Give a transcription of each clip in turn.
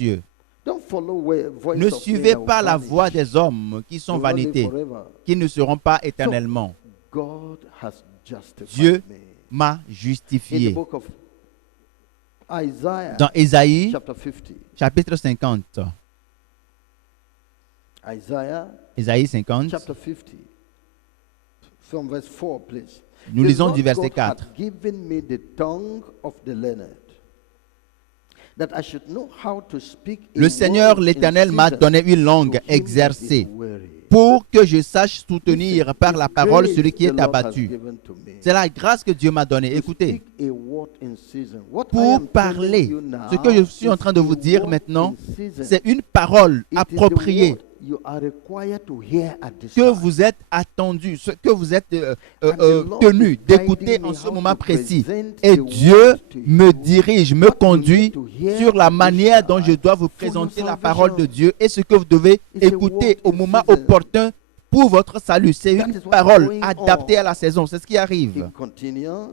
cieux. Ne suivez pas la voie des hommes qui sont vanité, qui ne seront pas éternellement. Dieu m'a justifié. Dans Ésaïe, chapitre 50. Ésaïe 50. Nous lisons du verset 4. Le Seigneur, l'Éternel, m'a donné une langue exercée pour que je sache soutenir par la parole celui qui est abattu. C'est la grâce que Dieu m'a donnée. Écoutez, pour parler, ce que je suis en train de vous dire maintenant, c'est une parole appropriée que vous êtes attendu, que vous êtes tenu d'écouter en ce moment précis. Et Dieu me dirige, me conduit sur la manière dont je dois vous présenter la parole de Dieu et ce que vous devez écouter au moment opportun pour votre salut. C'est une parole adaptée à la saison. C'est ce qui arrive.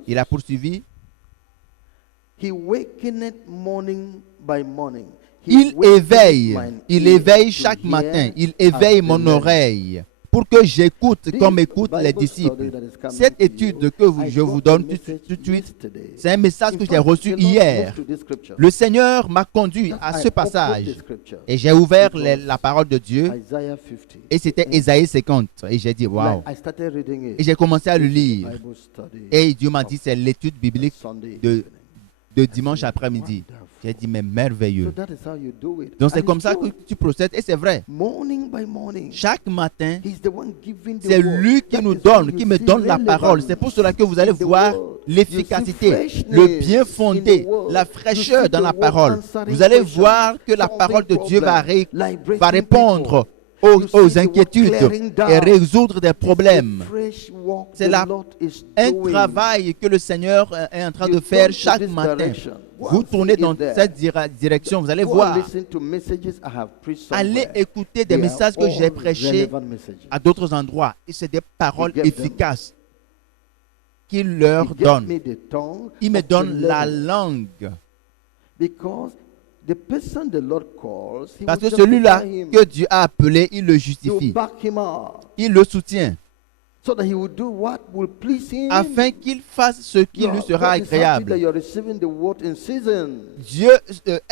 Il a poursuivi. Il éveille chaque matin, il éveille mon oreille pour que j'écoute comme écoutent les disciples. Cette étude que je vous donne tout de suite, c'est un message que j'ai reçu hier. Le Seigneur m'a conduit à ce passage et j'ai ouvert la parole de Dieu et c'était Ésaïe 50 et j'ai dit waouh. Et j'ai commencé à le lire et Dieu m'a dit c'est l'étude biblique de dimanche après-midi. J'ai dit, mais merveilleux. Donc c'est comme ça que tu procèdes et c'est vrai. Chaque matin, c'est lui qui nous donne, qui me donne la parole. C'est pour cela que vous allez voir l'efficacité, le bien fondé, la fraîcheur dans la parole. Vous allez voir que la parole de Dieu va répondre aux inquiétudes et résoudre des problèmes. C'est un travail que le Seigneur est en train de faire chaque matin. Vous tournez dans cette direction, vous allez voir. Allez écouter des messages que j'ai prêchés à d'autres endroits. Et c'est des paroles efficaces qu'il leur donne. Il me donne la langue. Parce que celui-là que Dieu a appelé, il le justifie. Il le soutient. Afin qu'il fasse ce qui lui sera agréable. Dieu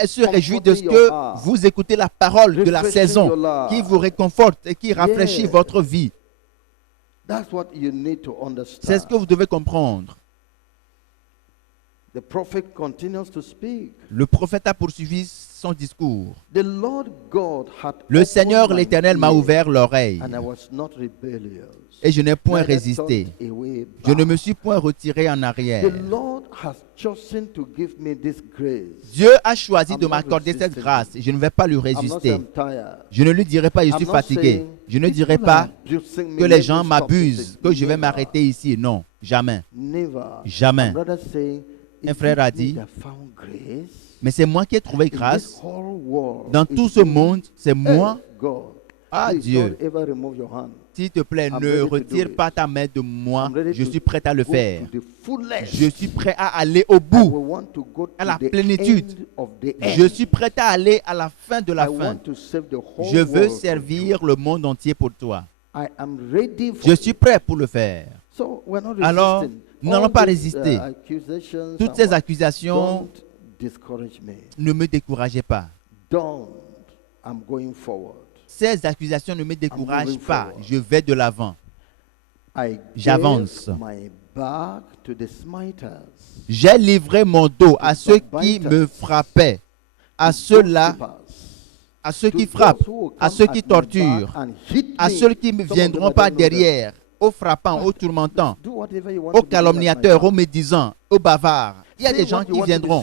se réjouit de ce que vous écoutez la parole de la saison qui vous réconforte et qui rafraîchit votre vie. C'est ce que vous devez comprendre. Le prophète a poursuivi son discours. Le Seigneur, l'Éternel, m'a ouvert l'oreille et je n'ai point résisté. Je ne me suis point retiré en arrière. Dieu a choisi de m'accorder cette grâce et je ne vais pas lui résister. Je ne lui dirai pas, je suis fatigué. Je ne dirai pas que les gens m'abusent, que je vais m'arrêter ici. Non, jamais. Jamais. Un frère a dit, mais c'est moi qui ai trouvé grâce. Dans tout ce monde, c'est moi. Ah Dieu, s'il te plaît, ne retire pas ta main de moi. Je suis prêt à le faire. Je suis prêt à aller au bout, à la plénitude. Je suis prêt à aller à la fin de la fin. Je veux servir le monde entier pour toi. Je suis prêt pour le faire. Alors, nous n'allons pas résister. Toutes ces accusations ne me découragez pas. Ces accusations ne me découragent pas. Je vais de l'avant. J'avance. J'ai livré mon dos à ceux qui me frappaient, à ceux-là, à ceux qui frappent, à ceux qui torturent, à ceux qui ne viendront pas derrière, aux frappants, aux tourmentants, aux calomniateurs, aux médisants, aux bavards. Il y a des gens qui viendront.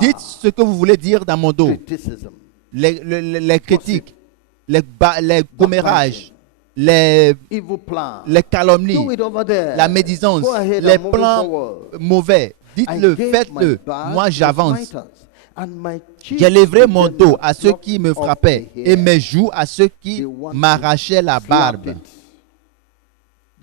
Dites ce que vous voulez dire dans mon dos. Les critiques, les commérages, les calomnies, la médisance, les plans mauvais. Dites-le, faites-le. Moi, j'avance. J'ai livré mon dos à ceux qui me frappaient et mes joues à ceux qui m'arrachaient la barbe.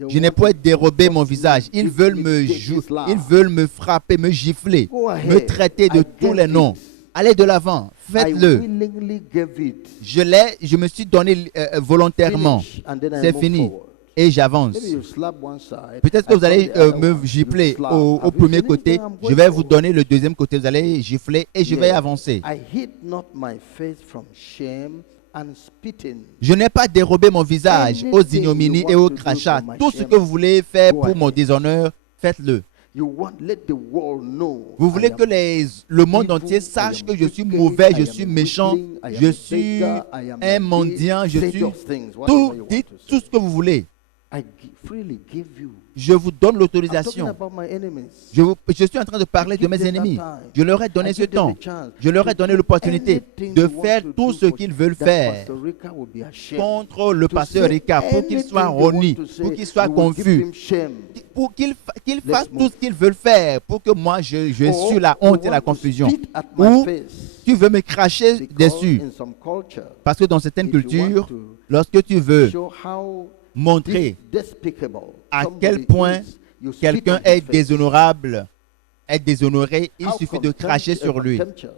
Je n'ai point dérobé mon visage. Ils veulent me frapper, me gifler, me traiter de tous les noms. Allez de l'avant, I faites-le. willingly gave it. Je me suis donné volontairement. Finish, and then I C'est move fini. forward. Et j'avance. Maybe you slap one side, Peut-être que I vous allez come the other me one, gifler you slap. au Have you premier finished? côté. Then I'm Je going vais vous forward. donner le deuxième côté. Vous allez gifler et je vais Yeah. avancer. I hid not my face from shame and spitting. Je n'ai pas dérobé mon visage aux ignominies et aux crachats. Tout ce que vous voulez faire pour mon déshonneur, faites-le. You want let the world know. Vous voulez I am que le monde evil, entier I sache am que je suis wicked, mauvais, I je am suis méchant, weakling, I am je a suis beggar, I am un like mendiant, this. je Say suis those things, whatever tout, you dites want to tout say. ce que vous voulez. I freely give you. Je vous donne I'm talking l'autorisation. about my enemies. Je suis en train de parler de give mes them that ennemis. time. Je leur ai I donné ce give them temps. the chance Je leur ai to donné do l'opportunité anything de they want faire to tout do ce for- qu'ils veulent that faire Pastor Rika will be ashamed. contre le To pasteur say Ricard pour qu'il soit anything they want honni, to say, pour qu'il soit we will give confus, him shame. pour qu'ils Let's fassent move. tout ce qu'ils veulent faire pour que moi je Or suis la you honte et la want to confusion. spit at my Ou face. tu veux me cracher Because dessus. in some culture, Parce que dans certaines if you want cultures, to lorsque tu veux show how montrer despicable à somebody quel point is, you spit quelqu'un on his est face. déshonorable, est déshonoré, il How suffit de cracher sur lui. contemptuous,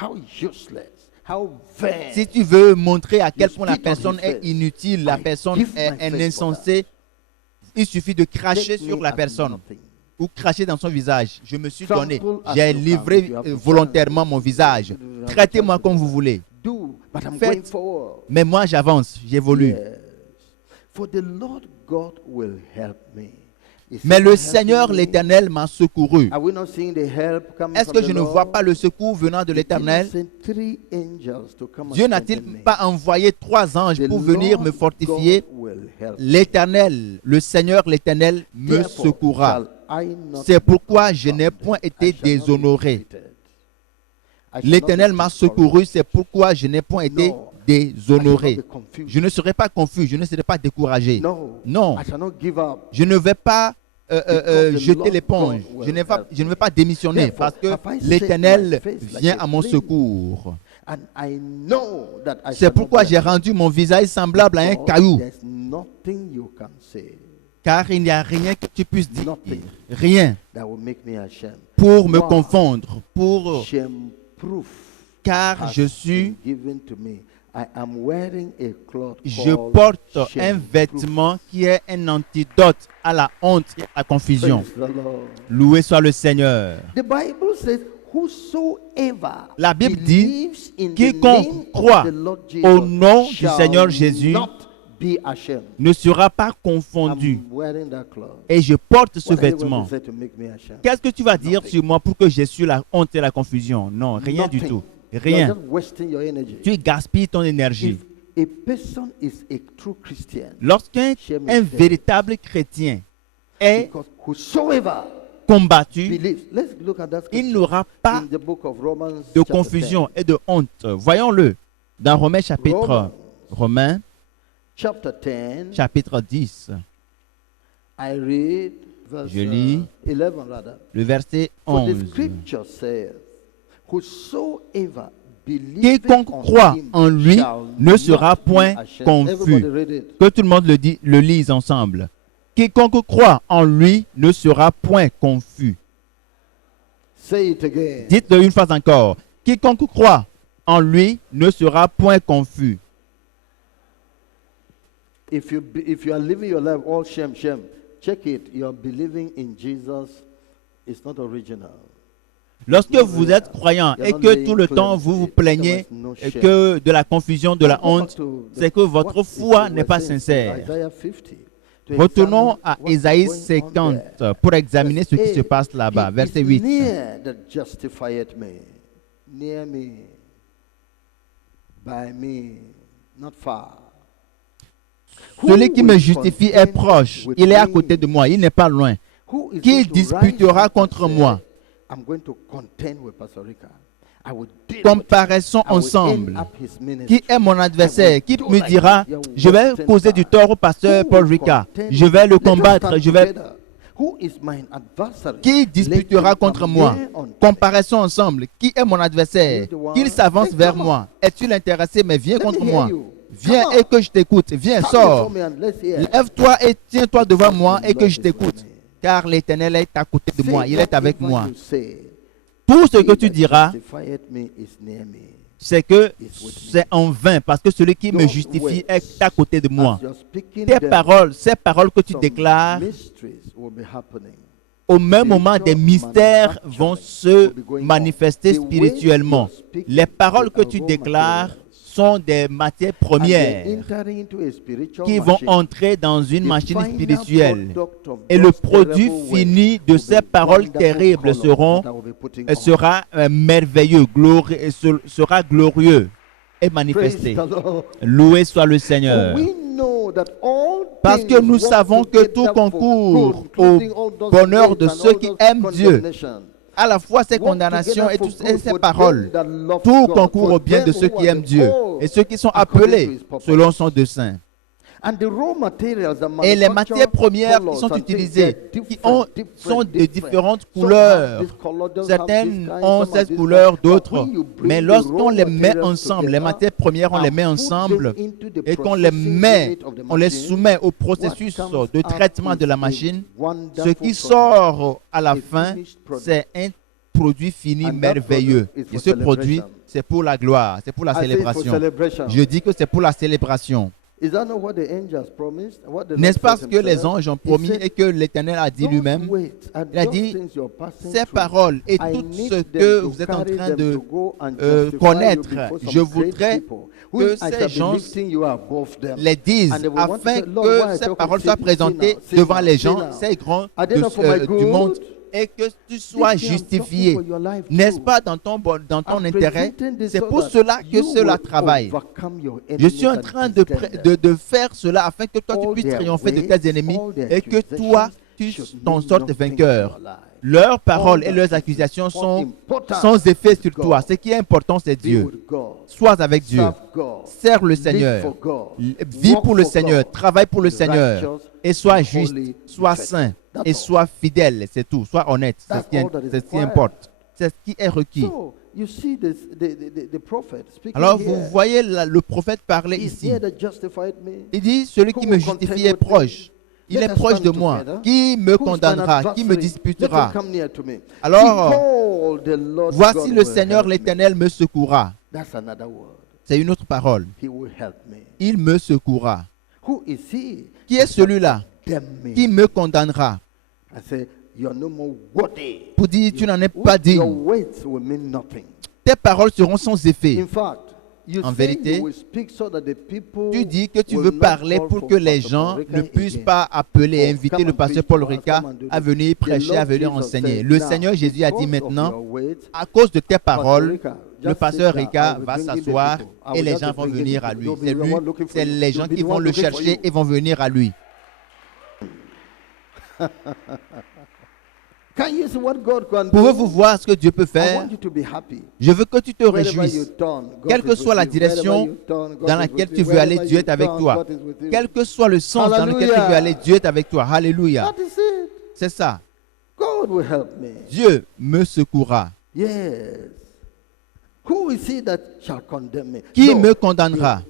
how useless, how vain. Si tu veux montrer à quel You point la spit on personne his est face. inutile, la I personne give est my un face for insensé, il suffit de cracher Take sur me la as personne nothing. ou cracher dans son visage. Je me suis Trample donné, as j'ai you livré can. You have the volontairement chance. mon visage. You have the Traitez-moi chance. comme vous voulez. Do, but I'm Faites. going forward. Mais moi, j'avance, j'évolue. Yes. For the Lord God will help me. Is Mais he le not Seigneur, helping me? l'Éternel, m'a secouru. Are we not seeing the help coming Est-ce from que the je ne Lord? vois pas le secours venant de Did he not l'Éternel? send 3 angels to come and Dieu n'a-t-il strengthen me? pas envoyé 3 anges The pour venir Lord me fortifier? God will help me. L'Éternel, le Seigneur, l'Éternel me Therefore secourra. shall I not C'est be pourquoi je n'ai confounded. point I été shall not be déshonoré. defeated. I shall L'Éternel not be m'a discouraged. secouru, c'est pourquoi je n'ai point été No. I déshonoré. shall not be confused. Je ne serai pas confus, je ne serai pas découragé. No. Non. I shall not give up. Je ne vais pas Because the jeter Lord l'éponge. God Je ne will help je ne vais pas démissionner Therefore, parce que have I set l'Éternel my face like vient a à mon flint? secours. And I know that I C'est shall not pourquoi be j'ai afraid. rendu mon visage semblable à un Because caillou. there's nothing you can say Car il n'y a rien que tu puisses dire. Nothing. Rien that will make me ashamed. pour me Wow. confondre. Shame proof Car has je suis, been given to me. I am wearing a cloth je called porte un shame-proof. vêtement qui est un antidote à la honte et à la confusion. Praise the Lord. Loué soit le Seigneur. The Bible says, whosoever La Bible dit, believes in the quiconque name of croit the Lord Jesus au nom du shall Seigneur Jésus not be ashamed. ne sera pas confondu. I'm wearing that cloth. Et je porte ce What are you going vêtement. to say to make me ashamed? Qu'est-ce que tu vas dire Nothing. sur moi pour que j'ai su la honte et la confusion? Non, rien du Nothing. tout. You're Rien. just wasting your energy. Tu gaspilles ton énergie. If a person is a true Christian, Lorsqu'un shame un is there. véritable chrétien est Because whosoever combattu, believes, let's look at that il scripture n'aura pas in the book of Romans de chapter confusion et de honte. Voyons-le dans Romains chapitre, Romans. 10, chapitre chapter 10, 10, I read verse Je lis 11 rather. le verset For the 11. scripture says, whosoever believeth Quiconque on croit him en lui shall ne not sera be point ashamed. confus. Everybody read it. Que tout le monde le lise ensemble. Quiconque croit en lui ne sera point confus. Say it again. Dites-le une fois encore. Quiconque croit en lui ne sera point confus. If you are living your life all shame, check it. You are believing in Jesus. It's not original. Lorsque vous êtes croyant et que tout le temps vous vous plaignez que de la confusion, de la honte, c'est que votre foi n'est pas sincère. Retournons à Ésaïe 50 pour examiner ce qui se passe là-bas. Verset 8. Near that justifieth me. Near me. By me. Not far. Celui qui me justifie est proche. Il est à côté de moi. Il n'est pas loin. Qui disputera contre moi? Comparaissons ensemble. Qui est mon adversaire? Qui me dira, je vais causer du tort au pasteur Paul Ricard. Je vais le combattre. Qui disputera contre moi? Comparaissons ensemble. Qui est mon adversaire? Qu'il s'avance vers moi. Es-tu intéressé? Mais viens contre moi. Viens et que je t'écoute. Viens, sors. Lève-toi et tiens-toi devant moi et que je t'écoute. Car l'Éternel est à côté de moi. Il est avec moi. Tout ce que He tu that diras, justifieth me is near me. c'est que c'est en vain, parce que celui qui me justifie est à côté de moi. As you're speaking Tes them, paroles, ces paroles que tu some déclares, mysteries will be happening. au même moment, des mystères vont se manifester spirituellement. Les paroles que tu déclares sont des matières premières qui vont entrer dans une machine spirituelle. Et le produit fini de ces paroles terribles sera merveilleux, sera glorieux et manifesté. Loué soit le Seigneur. Parce que nous savons que tout concourt au bonheur de ceux qui aiment Dieu. À la fois ces condamnations et ces paroles, tout concourt au bien de ceux qui aiment Dieu et ceux qui sont appelés selon son dessein. Et les matières premières qui sont utilisées sont de différentes couleurs. Certaines ont cette couleur, d'autres. Mais lorsqu'on les met ensemble, les matières premières, on les met ensemble et qu'on les met, on les soumet au processus de traitement de la machine, ce qui sort à la fin, c'est un produit fini merveilleux. Et ce produit, c'est pour la gloire, c'est pour la célébration. Je dis que c'est pour la célébration. N'est-ce pas ce que les anges ont promis et que l'Éternel a dit lui-même? Il a dit, ces paroles et tout ce que vous êtes en train de connaître, je voudrais que ces gens les disent afin que ces paroles soient présentées devant les gens, ces grands du monde, et que tu sois justifié. N'est-ce pas dans ton intérêt? C'est pour cela que cela travaille. Je suis en train de faire cela afin que toi tu puisses triompher de tes ennemis et que toi tu t'en sortes vainqueur. Leurs paroles et leurs accusations sont sans effet sur toi. Ce qui est important, c'est Dieu. Sois avec Dieu. Sers le Seigneur. Vis pour le Seigneur. Travaille pour le Seigneur. Et sois juste, sois saint et sois fidèle. C'est tout. Sois honnête. C'est ce qui importe. C'est ce qui est requis. Alors vous voyez le prophète parler ici. Il dit, celui qui me justifie est proche. Il est proche de moi. Qui me condamnera? Qui me disputera? Alors, voici le Seigneur l'Éternel me secourra. C'est une autre parole. Il me secourra. Qui est celui-là qui me condamnera? Pour dire, tu n'en es pas digne. Tes paroles seront sans effet. En vérité, tu dis que tu veux parler pour que les gens ne puissent pas appeler et inviter le pasteur Paul Ricard à venir prêcher, à venir enseigner. Le Seigneur Jésus a dit maintenant, à cause de tes paroles, le pasteur Ricard va s'asseoir et les gens vont venir à lui. C'est les gens qui vont le chercher et vont venir à lui. Pouvez-vous voir ce que Dieu peut faire? Je veux que tu te réjouisses. Quelle que soit la direction dans laquelle tu veux aller, Dieu est avec toi. Quel que soit le sens dans lequel tu veux aller, Dieu est avec toi. Alléluia. C'est ça. Dieu me secourra. Qui me condamnera?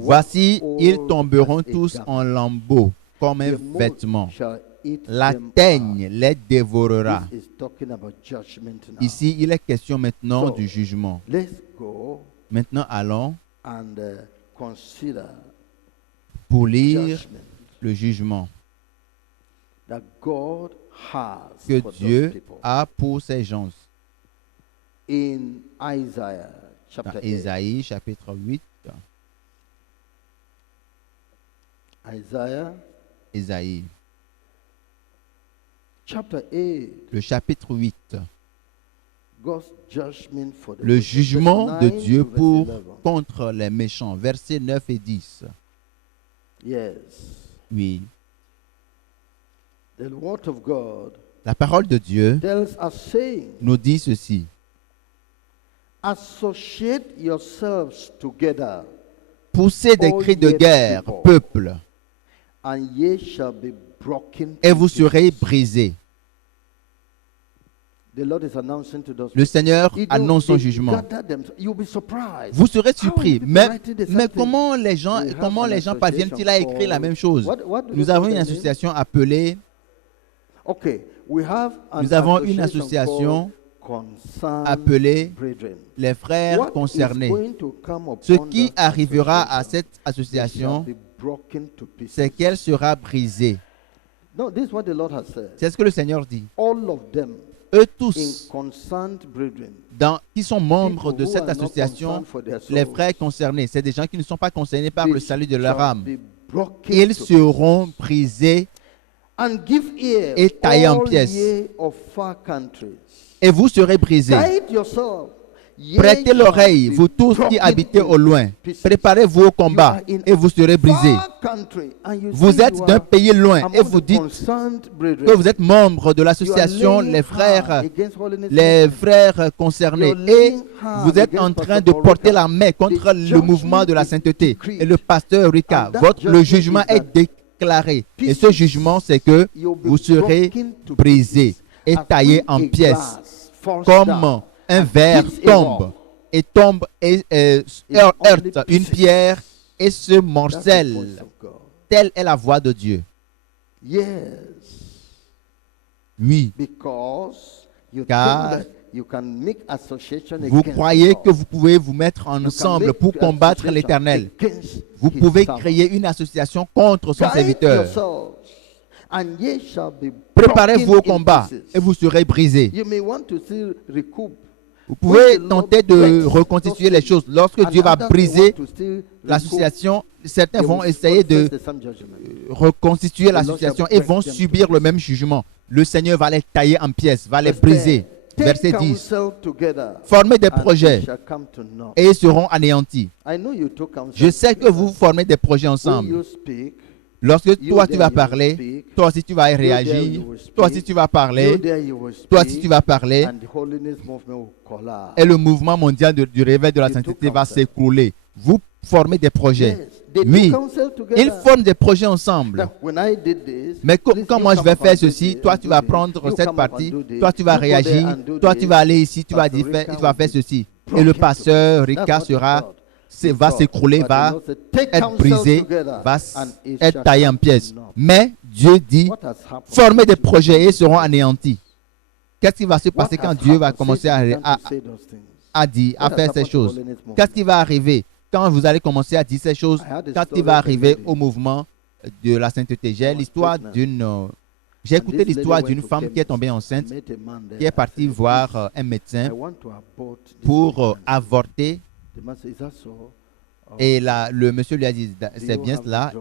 Voici, ils tomberont tous en lambeaux comme un vêtement. La teigne les dévorera. Ici, il est question maintenant du jugement. Maintenant, allons pour lire le jugement que Dieu a pour ses gens. Dans Isaïe, chapitre 8. Isaïe. Le chapitre 8. Le jugement de Dieu contre les méchants. Versets 9 et 10. Oui. La parole de Dieu nous dit ceci. Poussez des cris de guerre, peuple, et vous serez brisés. Le Seigneur annonce son jugement. Vous serez surpris. Mais comment les gens parviennent-ils à écrire la même chose? Nous avons une association appelée concerned appelés brethren. les frères What is concernés. going to come upon Ce qui that arrivera à association, cette it shall association, be broken to pieces. c'est qu'elle sera brisée. No, this is what the Lord has said. C'est ce que le Seigneur dit. All of them, Eux in tous, concerned brethren, qui sont membres people de who cette are not association, concerned for their les souls, frères concernés, c'est des gens qui ne sont pas concernés par le salut de leur shall âme. be broken Ils to seront brisés and give ear, et taillés en all pièces. ye of far countries. et vous serez brisés. Guide yourself. Ye Prêtez shall l'oreille, be vous tous qui broken habitez in au loin. pieces. Préparez-vous au combat You are in et vous serez brisés. Far country, and you Vous see êtes you d'un are pays loin et among vous the dites concerned brethren. que vous êtes membre de You are l'association laying les frères, hard against holiness les movement. frères concernés You are et laying hard vous êtes en against train de Pastor porter Rika. la main contre The le mouvement de la judgment is sainteté. decreed. Et le pasteur Rika, And that le judgment jugement is est that déclaré. Et pieces ce jugement, c'est que you'll be vous serez broken to brisés pieces. et As taillés when en a pièces, glass falls comme down un and verre hits a tombe rock. et tombe et heurte une pierre et se That's the morcelle. voice of God. Telle est la voix de Dieu. Yes, Oui, because you Car think that you can make association vous against croyez God. que vous pouvez vous mettre You can ensemble make pour combattre association l'Éternel. against Vous his pouvez servant. créer une association contre son Guide serviteur. yourselves, and ye shall be Préparez-vous au broken in combat pieces. et vous serez brisés. You may want to still recoup. Vous pouvez tenter de reconstituer les choses. Lorsque Dieu va briser l'association, certains vont essayer de reconstituer l'association et vont subir le même jugement. Le Seigneur va les tailler en pièces, va les briser. Verset 10. Formez des projets et ils seront anéantis. Je sais que vous formez des projets ensemble. Lorsque toi tu vas parler, toi aussi tu vas réagir, toi aussi tu vas parler, toi aussi tu vas parler, et le mouvement mondial du réveil de la sainteté va s'écrouler. Vous formez des projets. Oui, ils forment des projets ensemble. Mais quand moi je vais faire ceci, toi tu vas prendre cette partie, toi tu vas réagir, toi tu vas aller ici, tu vas faire ceci. Et le pasteur Rika va s'écrouler, va être brisé, va être taillé en pièces. Mais Dieu dit, formez des projets et ils seront anéantis. Qu'est-ce qui va se passer quand Dieu va commencer à faire ces choses? Qu'est-ce qui va arriver quand vous allez commencer à dire ces choses? Quand il va arriver au mouvement de la sainteté. J'ai écouté l'histoire d'une femme qui est tombée enceinte, qui est partie voir un médecin pour avorter. Et le monsieur lui a dit, c'est bien cela.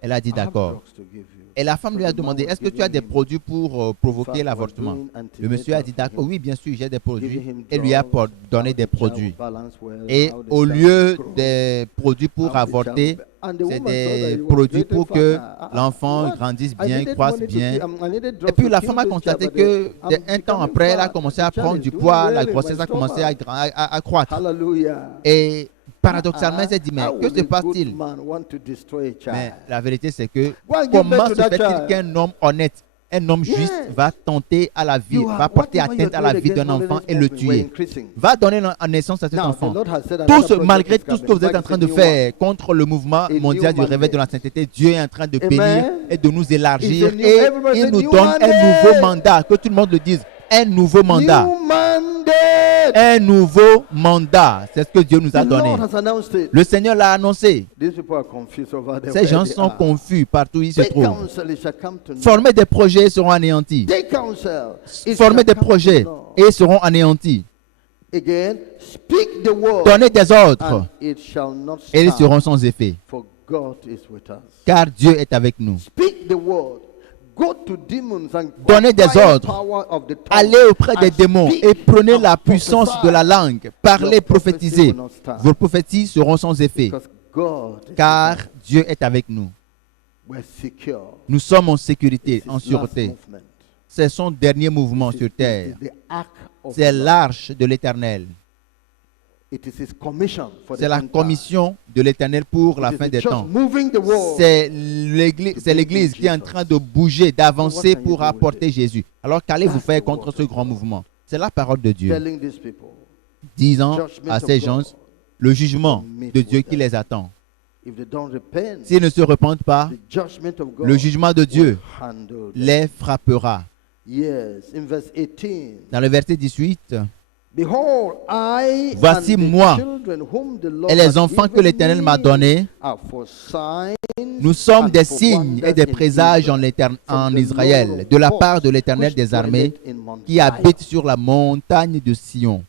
Elle a dit d'accord. Et la femme lui a demandé, est-ce que tu as des produits pour provoquer l'avortement? Le monsieur a dit d'accord, oui, bien sûr, j'ai des produits. Et lui a donné des produits. Et au lieu des produits pour avorter, c'est des produits pour que l'enfant grandisse bien, croisse bien. Et puis la femme a constaté que un temps après, elle a commencé à prendre du poids, la grossesse a commencé à croître. Et paradoxalement, elle s'est dit, mais que se passe-t-il? Mais la vérité, c'est que comment se fait-il qu'un homme honnête, un homme juste va tenter à la vie, va porter atteinte à la vie d'un enfant et le tuer, va donner naissance à cet enfant? Malgré tout ce que vous êtes en train de faire contre le mouvement mondial du réveil de la sainteté, Dieu est en train de bénir et de nous élargir et il nous donne un nouveau mandat. Que tout le monde le dise. Un nouveau mandat. Un nouveau mandat. C'est ce que Dieu nous a donné. Le Seigneur l'a annoncé. Ces gens sont confus partout où ils se trouvent. Former des projets seront anéantis. Former des projets et seront anéantis. Donnez des ordres et ils seront sans effet. Car Dieu est avec nous. Donnez des ordres, allez auprès des démons et prenez la puissance de la langue. Parlez, prophétisez. Vos prophéties seront sans effet, car Dieu est avec nous. Nous sommes en sécurité, en sûreté. C'est son dernier mouvement sur terre. C'est l'arche de l'Éternel. C'est la commission de l'Éternel pour la fin des temps. C'est l'Église qui est en train de bouger, d'avancer pour apporter Jésus. Alors qu'allez-vous faire contre ce grand mouvement? C'est la parole de Dieu. Disant à ces gens le jugement de Dieu qui les attend. S'ils ne se repentent pas, le jugement de Dieu les frappera. Yes, in verse 18. Dans le verset 18, Behold, I voici and the moi children whom the Lord et les hath enfants que given l'Éternel m'a me donnés, are for signs nous sommes and des for signes et wonders des in présages Israel, en from the Israël, Lord of de la part de hosts, l'Éternel which des armées, dwelleth in Mount qui Zion. habite sur la montagne de Sion.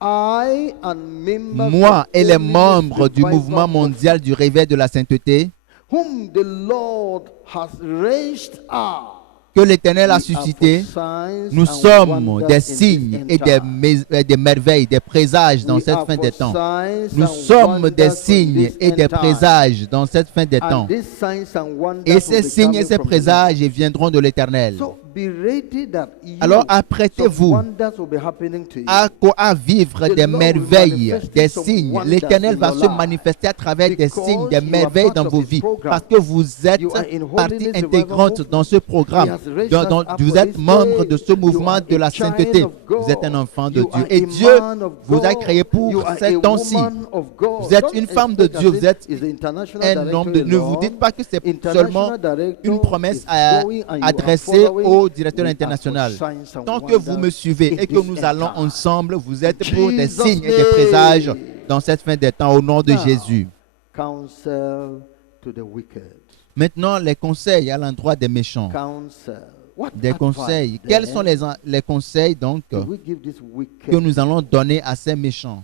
I and members Moi of et les Holiness membres du Revival mouvement of mondial du réveil de la sainteté, whom the Lord has raised up, que l'Éternel a we are for suscité, signs nous and sommes wonders des in signes this et end time. des merveilles, des présages dans We cette are fin for des temps. signs Nous and sommes des wonders in signes this et end des time. présages dans cette fin des And temps. these signs and wonders Et will ces be signes et coming ces from the présages Lord. viendront de l'Éternel. So be ready that Alors some apprêtez-vous wonders will be happening to you. à vivre The des Lord will merveilles, manifest des some signes. wonders L'Éternel in va your se life. manifester à travers des signes, des Because you are merveilles part dans of vos his vies. program. Parce que vous êtes You are in partie Holiness Revival intégrante dans ce Movement. programme. He has raised us up Vous for êtes this membre day. de ce You mouvement are de a la child sainteté. of Vous êtes un God. enfant de You Dieu. are Et a Dieu man of vous a God. créé You pour are cet a temps-ci. woman of God. Vous êtes Don't une femme de expect Dieu. as Vous if êtes it's the international un homme director de... Ne vous alone. dites pas que c'est seulement International director une promesse is going and you are adressée following. au directeur We are for international. signs and Tant que vous me wonders suivez in et que this nous end allons time. ensemble, vous êtes pour des Jesus' signes et des présages name. dans cette fin des temps au nom de Now, Jésus. counsel to the wicked. Maintenant, les conseils à l'endroit des méchants. Counsel. What Des advice conseils. then Quels sont les conseils donc do we give these wicked que nous allons donner à ces méchants,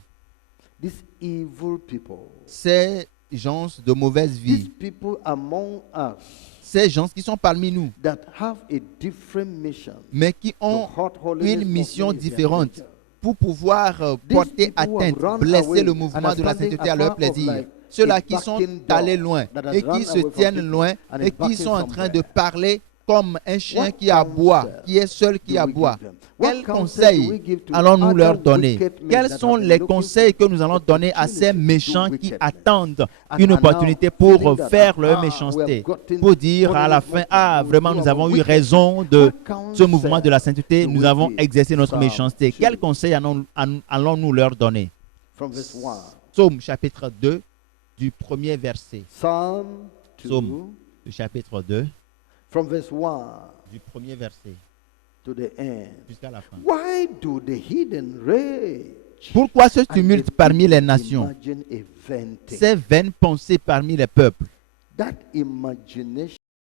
these evil people, ces gens de mauvaise these vie, people among us ces gens qui sont parmi nous, that have a different mission mais qui ont to hurt holiness une mission movement is their différente nature. pour pouvoir These porter people who have atteinte, run blesser away le and mouvement are de la standing sainteté à leur afar of plaisir. like Ceux-là a qui sont barking allés dog loin that has et run qui se away from tiennent people loin and is et qui barking sont en train de somewhere. parler comme un chien What qui aboie, counsel qui est seul qui do we aboie. give them? What Quels counsel do we conseils give to allons-nous other leur donner? wicked men Quels that sont have been les looking conseils for que nous allons donner à ces opportunity to do méchants qui wickedness attendent and une are now opportunité pour feeling that, faire leur we have méchanceté, gotten pour dire à la holiness fin, movement, ah, we vraiment, do nous our avons eu wickedness. raison de What ce mouvement de la counsel sainteté, do nous we avons give? exercé notre Psalm méchanceté. 2. Quels conseils allons-nous leur donner? From verse 1. Psaume chapitre 2 du premier verset. Psalm 2, Psaume du chapitre 2 from verse 1 du premier verset to the end. jusqu'à la fin. Why do the heathen rage? Pourquoi ce And tumulte the parmi les people nations, imagine a vain thing? ces vaines pensées parmi les peuples? That imagination